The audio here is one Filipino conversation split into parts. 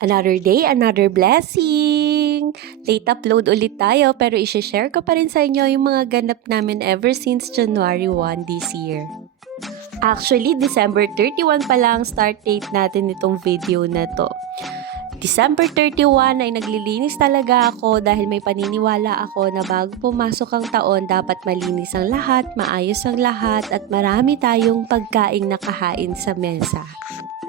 Another day, another blessing! Late upload ulit tayo pero isi-share ko pa rin sa inyo yung mga ganap namin ever since January 1 this year. Actually, December 31 pa lang start date natin itong video na to. December 31 ay naglilinis talaga ako dahil may paniniwala ako na bago pumasok ang taon dapat malinis ang lahat, maayos ang lahat at marami tayong pagkaing nakahain sa mesa.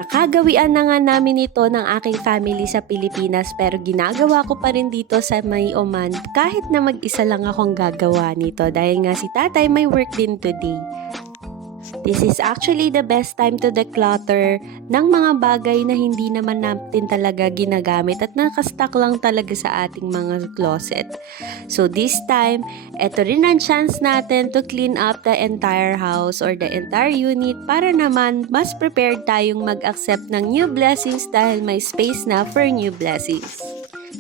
Nakagawian na nga namin ito ng aking family sa Pilipinas pero ginagawa ko pa rin dito sa may Oman kahit na mag-isa lang akong gagawa nito dahil nga si tatay may work din today. This is actually the best time to declutter ng mga bagay na hindi naman natin talaga ginagamit at nakastock lang talaga sa ating mga closet. So this time, eto rin ang chance natin to clean up the entire house or the entire unit para naman mas prepared tayong mag-accept ng new blessings dahil may space na for new blessings.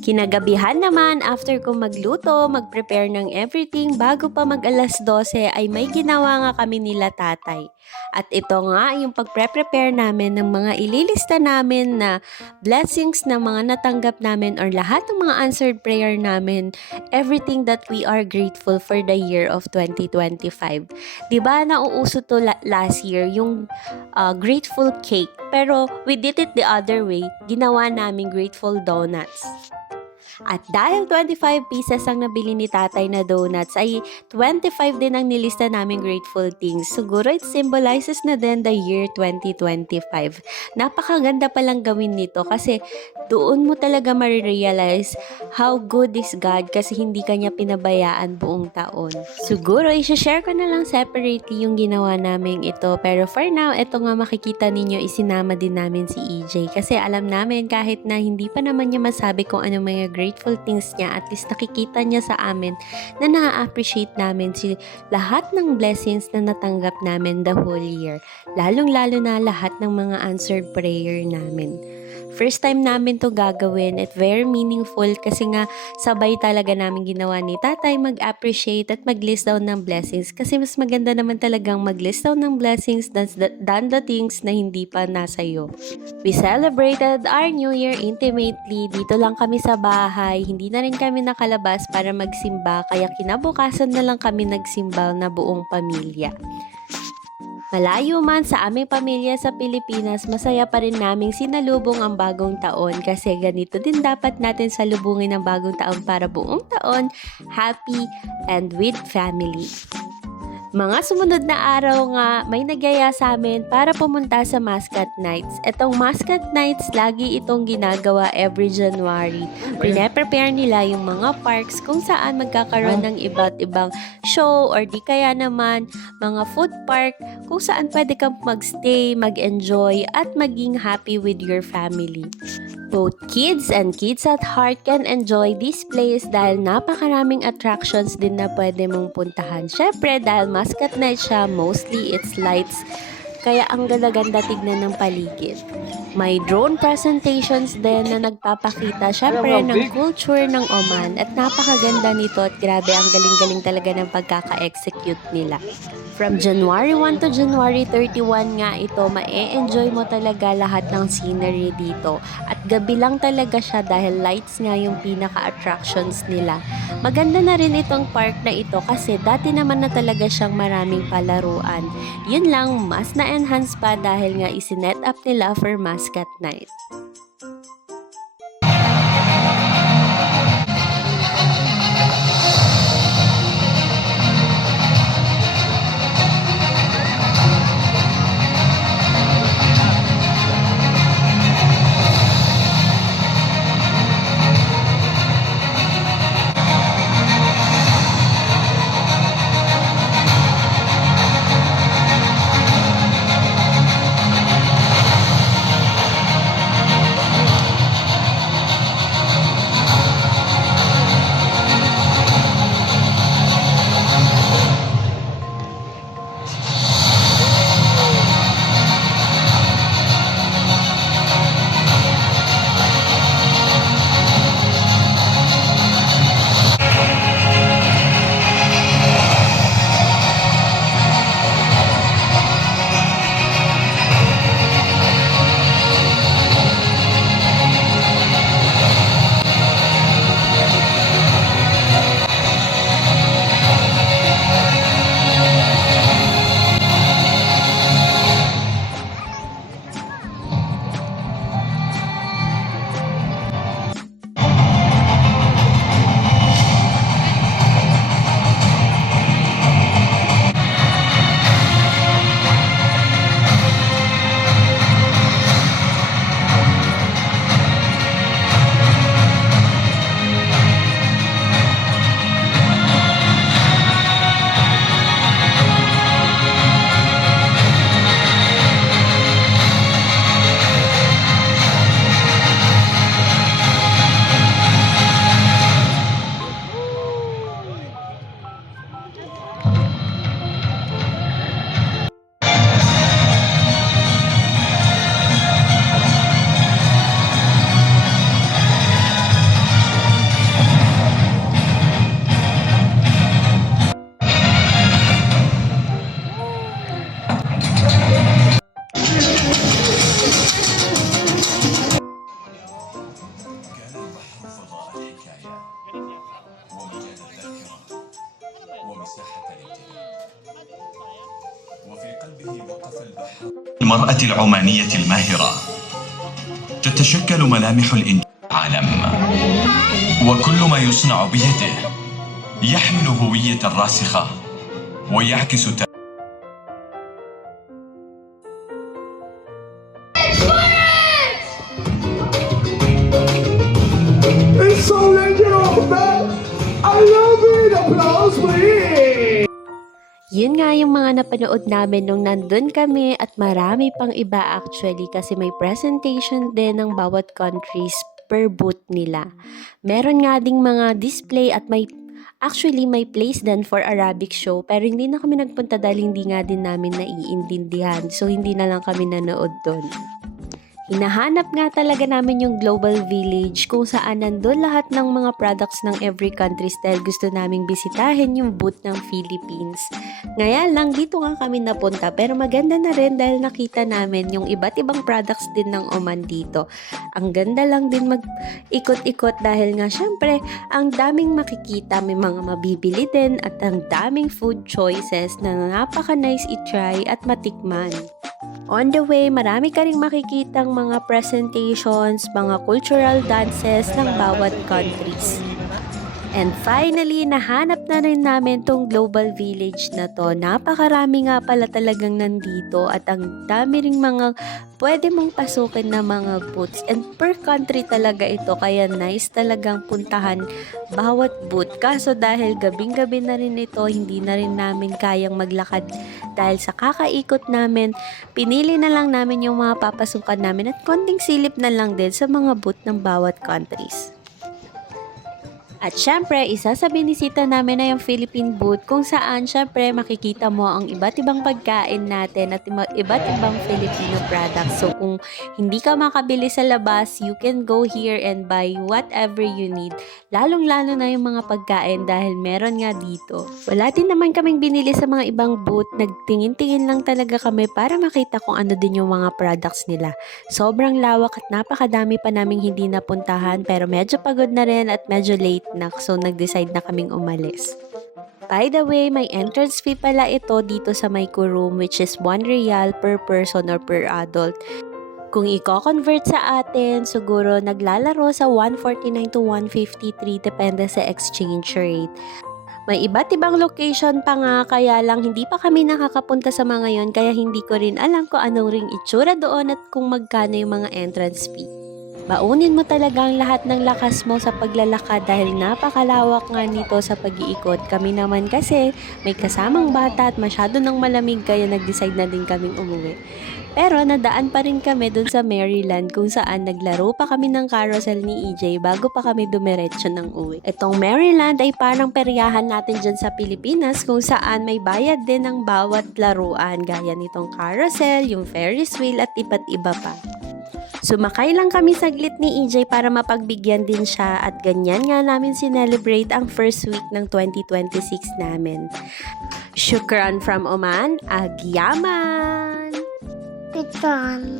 Kinagabihan naman, after ko magluto, mag-prepare ng everything, bago pa mag-alas 12 ay may ginawa nga kami nila tatay. At ito nga yung pagpre-prepare namin ng mga ililista namin na blessings na mga natanggap namin or lahat ng mga answered prayer namin, everything that we are grateful for the year of 2025. Diba nauuso to last year, yung grateful cake, pero we did it the other way, ginawa namin grateful donuts. At dahil 25 pieces ang nabili ni tatay na donuts, ay 25 din ang nilista namin grateful things. Siguro it symbolizes na din the year 2025. Napakaganda palang gawin nito kasi doon mo talaga marirealize how good is God kasi hindi kanya pinabayaan buong taon. Siguro i-share ko na lang separately yung ginawa namin ito. Pero for now, ito nga makikita ninyo, isinama din namin si EJ. Kasi alam namin kahit na hindi pa naman niya masabi kung ano mga grateful things niya, at least nakikita niya sa amin na na-appreciate namin si lahat ng blessings na natanggap namin the whole year. Lalong-lalo na lahat ng mga answered prayer namin. First time namin to gagawin at very meaningful kasi nga sabay talaga namin ginawa ni tatay mag-appreciate at mag-list down ng blessings kasi mas maganda naman talagang mag-list down ng blessings than the things na hindi pa nasa iyo. We celebrated our New Year intimately. Dito lang kami sa bahay. Hindi na rin kami nakalabas para magsimba kaya kinabukasan na lang kami nagsimba na buong pamilya. Malayo man sa aming pamilya sa Pilipinas, masaya pa rin naming sinalubong ang bagong taon kasi ganito din dapat natin salubungin ang bagong taon para buong taon happy and with family. Mga sumunod na araw nga, may nagyaya sa amin para pumunta sa Mascot Nights. Etong Mascot Nights, lagi itong ginagawa every January. Pine-prepare nila yung mga parks kung saan magkakaroon ng iba't ibang show or di kaya naman mga food park kung saan pwede kang mag-stay, mag-enjoy at maging happy with your family. Both kids and kids at heart can enjoy this place dahil napakaraming attractions din na pwede mong puntahan. Syempre, dahil Mascot Night siya, mostly it's lights, kaya ang ganda-ganda tignan ng paligid. May drone presentations din na nagpapakita syempre ng culture ng Oman at napakaganda nito at grabe ang galing-galing talaga ng pagkaka-execute nila. From January 1 to January 31 nga ito, ma-enjoy mo talaga lahat ng scenery dito. At gabi lang talaga siya dahil lights nga yung pinaka-attractions nila. Maganda na rin itong park na ito kasi dati naman na talaga siyang maraming palaruan. Yun lang, mas na-enhance pa dahil nga isinet up nila for Mascot Night. المرأة العمانية الماهرة تتشكل ملامح الإنجاز في العالم، وكل ما يصنع بيده يحمل هوية راسخة ويعكس It's so legend, man! I love it! Applause, please! Yun nga yung mga napanood namin nung nandun kami at marami pang iba actually kasi may presentation din ng bawat countries per booth nila. Meron nga ding mga display at may place din for Arabic show pero hindi na kami nagpunta dahil hindi nga din namin naiintindihan so hindi na lang kami nanood doon. Hinahanap nga talaga namin yung Global Village kung saan nandun lahat ng mga products ng every country dahil gusto naming bisitahin yung booth ng Philippines. Ngayon lang dito nga kami napunta pero maganda na rin dahil nakita namin yung iba't ibang products din ng Oman dito. Ang ganda lang din mag-ikot-ikot dahil nga syempre ang daming makikita, may mga mabibili din at ang daming food choices na napaka-nice i-try at matikman. On the way, marami ka ring makikitang mga presentations, mga cultural dances ng bawat countries. And finally, nahanap na rin namin tong Global Village na to. Napakarami nga pala talagang nandito at ang dami ring mga pwede mong pasukin na mga booths. And per country talaga ito, kaya nice talagang puntahan bawat booth. Kaso dahil gabing-gabi na rin ito, hindi na rin namin kayang maglakad. Dahil sa kakaikot namin, pinili na lang namin yung mga papasukan namin at konting silip na lang din sa mga booth ng bawat countries. At syempre, isa sa binisita namin na yung Philippine booth kung saan syempre makikita mo ang iba't ibang pagkain natin at iba't ibang Filipino products. So kung hindi ka makabili sa labas, you can go here and buy whatever you need. Lalong-lalo na yung mga pagkain dahil meron nga dito. Wala din naman kaming binili sa mga ibang booth. Nagtingin-tingin lang talaga kami para makita kung ano din yung mga products nila. Sobrang lawak at napakadami pa naming hindi napuntahan pero medyo pagod na rin at medyo late na, so nag-decide na kaming umalis. By the way, may entrance fee pala ito dito sa Maiko Room which is 1 real per person or per adult. Kung i-convert sa atin, siguro naglalaro sa 149 to 153 depende sa exchange rate. May iba't ibang location pa nga kaya lang hindi pa kami nakakapunta sa mga yon kaya hindi ko rin alam kung anong ring itsura doon at kung magkano yung mga entrance fee. Baunin mo talaga ang lahat ng lakas mo sa paglalakad dahil napakalawak nga nito sa pag-iikot. Kami naman kasi may kasamang bata at masyado nang malamig kaya nag-decide na din kaming umuwi. Pero nadaan pa rin kami dun sa Maryland kung saan naglaro pa kami ng carousel ni EJ bago pa kami dumiretso ng uwi. Itong Maryland ay parang peryahan natin dyan sa Pilipinas kung saan may bayad din ng bawat laruan gaya nitong carousel, yung Ferris wheel at iba't iba pa. Sumakay lang kami saglit ni EJ para mapagbigyan din siya at ganyan nga namin sinelebrate ang first week ng 2026 namin. Shukran from Oman, Agyaman! Good one.